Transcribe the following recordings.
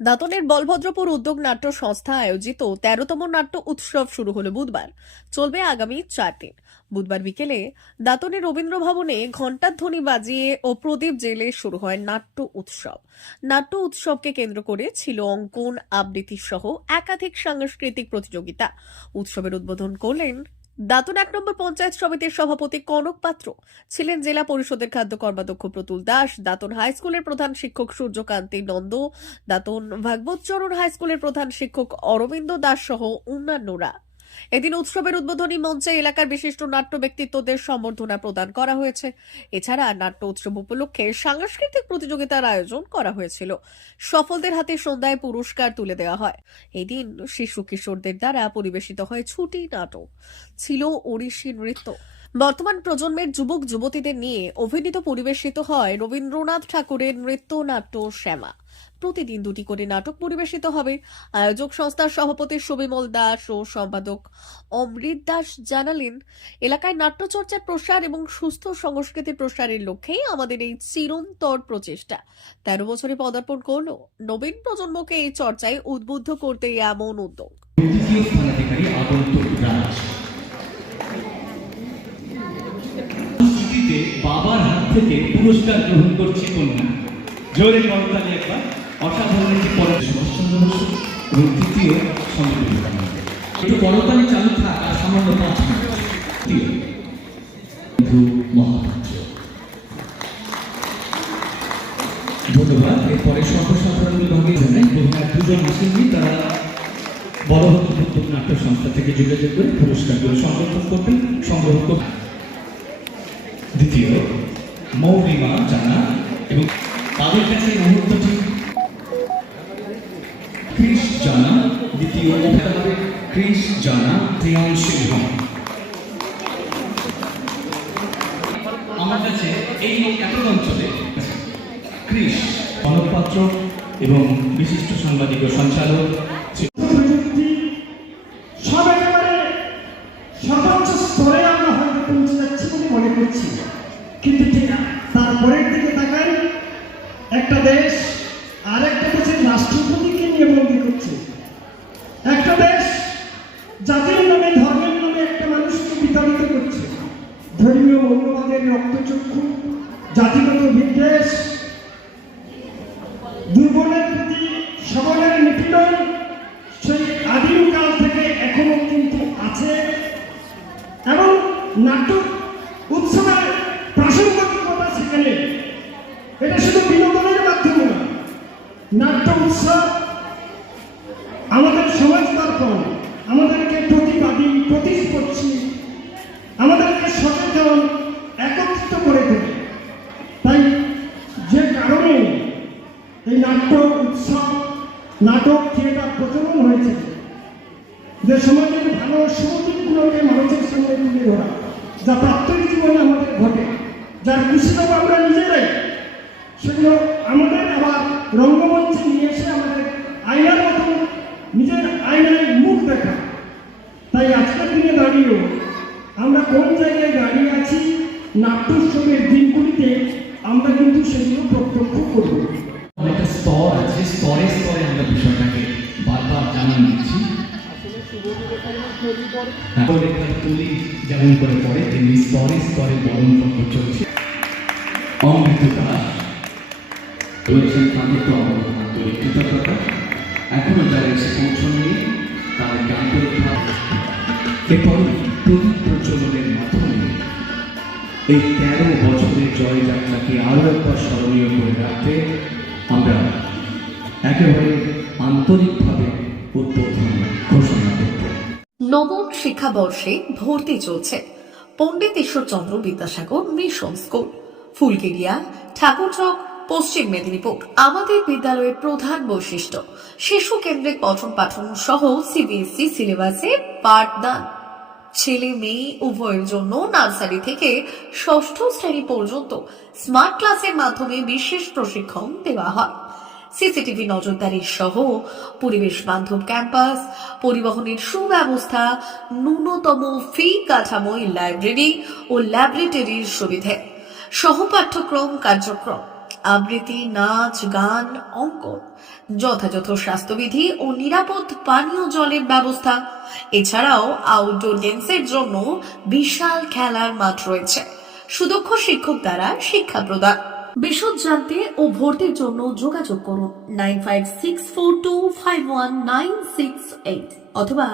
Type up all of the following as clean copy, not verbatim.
দাঁতনের বলভদ্রপুর উদ্যোগ নাট্য সংস্থা আয়োজিত ১৩তম নাট্য উৎসব শুরু হলো বুধবার। চলবে আগামী ৪ দিন। বুধবার বিকেলে দাঁতনের রবীন্দ্র ভবনে ঘণ্টার ধ্বনি বাজিয়ে ও প্রদীপ জেলে শুরু হয় নাট্য উৎসব। নাট্য উৎসবকে কেন্দ্র করে ছিল অঙ্কন, আবৃত্তি সহ একাধিক সাংস্কৃতিক প্রতিযোগিতা। উৎসবের উদ্বোধন করলেন দাঁতন ১ নম্বর পঞ্চায়েত সমিতির সভাপতি কনক পাত্র, ছিলেন জেলা পরিষদের খাদ্য কর্মাধ্যক্ষ প্রতুল দাস, দাঁতন হাই স্কুলের প্রধান শিক্ষক সূর্যকান্তি নন্দ, দাঁতন ভাগবতচরণ হাই স্কুলের প্রধান শিক্ষক অরবিন্দ দাস সহ অন্যান্যরা। এদিন উৎসবের উদ্বোধনী মঞ্চে এলাকার বিশিষ্ট নাট্য ব্যক্তিত্বদের সম্বর্ধনা প্রদান করা হয়েছে। এছাড়া নাট্য উৎসব উপলক্ষে সাংস্কৃতিক প্রতিযোগিতার আয়োজন করা হয়েছিল। সফলদের হাতে সন্ধ্যায় পুরস্কার তুলে দেওয়া হয়। এদিন শিশু কিশোরদের দ্বারা পরিবেশিত হয় ছুটি নাটক, ছিল ওড়িশি নৃত্য। বর্তমান প্রজন্মের যুবক যুবতীদের নিয়ে অভিনীত পরিবেশিত হয় রবীন্দ্রনাথ ঠাকুরের নৃত্য নাট্য শ্যামা। প্রতিদিন ২টি করে নাটক পরিবেশিত হবে। আয়োজক সংস্থার সভাপতি সুবিমল দাস ও সম্পাদক অমৃত দাস জানালেন, এলাকায় নাট্যচর্চার প্রসার এবং সুস্থ সংস্কৃতি প্রসারের লক্ষ্যেই আমাদের এই চিরন্তর প্রচেষ্টা। ১৩ বছরে পদার্পণ করলো নবীন প্রজন্মকে এই চর্চায় উদ্বুদ্ধ করতে এমন উদ্যোগ। দ্বিতীয় স্থানাধিকারী আগন্তুক রাজ বাবার হাত থেকে পুরস্কার গ্রহণ করছে কন্যা। জোরে করতালি একবার। অসাধারণ একটি সুভাষচন্দ্র বসু এবং তৃতীয় সমৃদ্ধ একটু করতালি চালু থাক আর সামান্য ৫ মিনিট। মহাপাত্র, ধন্যবাদ। এরপরে সর্বসাধারণ বিভাগে জানাই দুজন আসেননি, তারা বলভদ্র উদ্যোগ নাট্য সংস্থা থেকে যোগাযোগ করে পুরস্কারগুলো সংরক্ষণ করবেন, সংগ্রহ করবেন। দ্বিতীয় মৌরিমা জানা এবং তাদের কাছে এই মুহূর্তটি ক্রিস জানা। দ্বিতীয় হবে ক্রিস জানা, প্রিয়ন সিংহ। আমার কাছে এই একই অঞ্চলে ক্রিস কনকপাত্র এবং বিশিষ্ট সাংবাদিক ও সঞ্চালক সর্বোচ্চ স্তরে আমরা হয়তো পৌঁছে যাচ্ছি বলে মনে করছি, কিন্তু ঠিক তারপরের দিকে তাকাই, একটা দেশ আর একটা দেশের রাষ্ট্রপতিকে নিয়ে বন্দী করছে। একটা দেশ জাতির নামে ধর্মের নামে একটা মানুষকে বিতাড়িত করছে। ধর্মীয় মৌলবাদের রক্তচক্ষু, জাতিগত বিদ্বেষ, দুর্বলের প্রতি সবলের নিপীড়ন সেই আদিমকাল থেকে এখনো কিন্তু আছে। এবং নাটক উৎসবের প্রাসঙ্গিকতা সেখানে, এটা শুধু বিনোদনের মাধ্যমে না, নাট্য উৎসব আমাদের সমাজ দর্পণ, আমাদেরকে প্রতিবাদী, প্রতিস্পর্শী, আমাদেরকে সচেতন, একত্রিত করে তোলে। তাই যে কারণে এই নাট্য উৎসব, নাটক থিয়েটার প্রচলন হয়েছে, যে সমাজের ভালো সমদিকগুলোকে মানুষের সামনে তুলে ধরা, যা প্রাত্যহিক জীবনে আমাদের ঘটে, যার কুশীলতা আমরা নিজেরাই, সেগুলো আমাদের আবার রঙ্গমঞ্চে নিয়ে এসে আমাদের আয়নার মতো নিজের আয়নায় মুখ দেখা। তাই আজকের দিনে দাঁড়িয়েও আমরা কোন জায়গায় দাঁড়িয়ে আছি, নাট্যোৎসবের দিনগুলিতে আমরা কিন্তু সেগুলো প্রত্যক্ষ করব। একটা স্তর আছে, স্তরে স্তরে আমরা বিষয়টাকে বারবার জানান দিচ্ছি। তুলি যেমন করে পড়ে, তেমনি স্তরে স্তরে বরণ পত্র চলছে। অমৃত দাস রয়েছেন তাদের তো আন্তরিক কৃতজ্ঞতা। এখনো যারা এসে পৌঁছননি তাদেরকে আন্তরিকভাবে। এরপর প্রদীপ প্রচলনের মাধ্যমে এই ১৩ বছরের জয়যাত্রাকে আরো একবার স্মরণীয় করে রাখতে আমরা একেবারে আন্তরিকভাবে উদ্বোধন ঘোষণা করব। নবম শিক্ষাবর্ষে ভর্তি চলছে পণ্ডিত ঈশ্বরচন্দ্র বিদ্যাসাগর মিশন স্কুল, ফুলগেরিয়া, ঠাকুরচক, পশ্চিম মেদিনীপুর। আমাদের বিদ্যালয়ের প্রধান বৈশিষ্ট্য শিশু কেন্দ্রিক পঠন পাঠন সহ সিবিএসই সিলেবাসে পাঠদান। ছেলে মেয়ে উভয়ের জন্য নার্সারি থেকে ৬ষ্ঠ শ্রেণী পর্যন্ত স্মার্ট ক্লাসের মাধ্যমে বিশেষ প্রশিক্ষণ দেওয়া হয়। সিসিটিভি নজরদারি সহ পরিবেশ বান্ধব ক্যাম্পাস, পরিবহনের সুব্যবস্থা, ন্যূনতম ফি কাঠামোয় লাইব্রেরি ও ল্যাবরেটরির সুবিধে, সহ পাঠ্যক্রম কার্যক্রম, আবৃত্তি, নাচ, গান, অঙ্কন, যথাযথ স্বাস্থ্যবিধি ও নিরাপদ পানীয় জলের ব্যবস্থা। এছাড়াও আউটডোর গেমসের জন্য বিশাল খেলার মাঠ রয়েছে। সুদক্ষ শিক্ষক দ্বারা শিক্ষা প্রদান। বিশদ জানতে ও ভর্তির জন্য যোগাযোগ করুন 9564251968 অথবা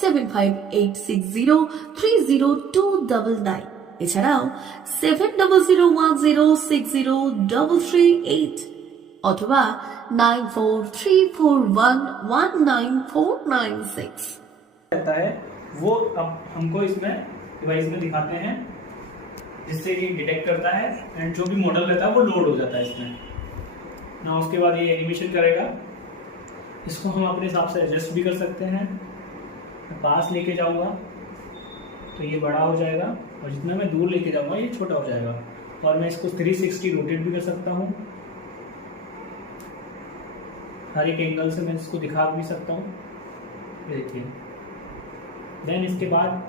7586030299। এছাড়াও 7001060338 অথবা 9434119496। रहता है वो अब हमको इसमें डिवाइस में दिखाते हैं, जिससे ये डिटेक्ट करता है एंड जो भी मॉडल रहता है वो लोड हो जाता है इसमें ना। उसके बाद ये एनिमेशन करेगा। इसको हम अपने हिसाब से एडजस्ट भी कर सकते हैं। मैं पास लेके जाऊंगा तो ये बड़ा हो जाएगा और जितना मैं दूर लेके जाऊंगा ये छोटा हो जाएगा। और मैं इसको 360 रोटेट भी कर सकता हूँ। हर एक एंगल से मैं इसको दिखा भी सकता हूँ। ये देखिए। देन इसके बाद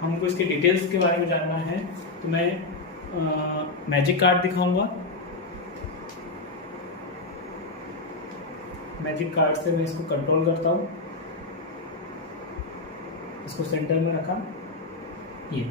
हमको इसके डिटेल्स के बारे में जानना है तो मैं मैजिक कार्ड दिखाऊंगा। मैजिक कार्ड से मैं इसको कंट्रोल करता हूँ। इसको सेंटर में रखा, ये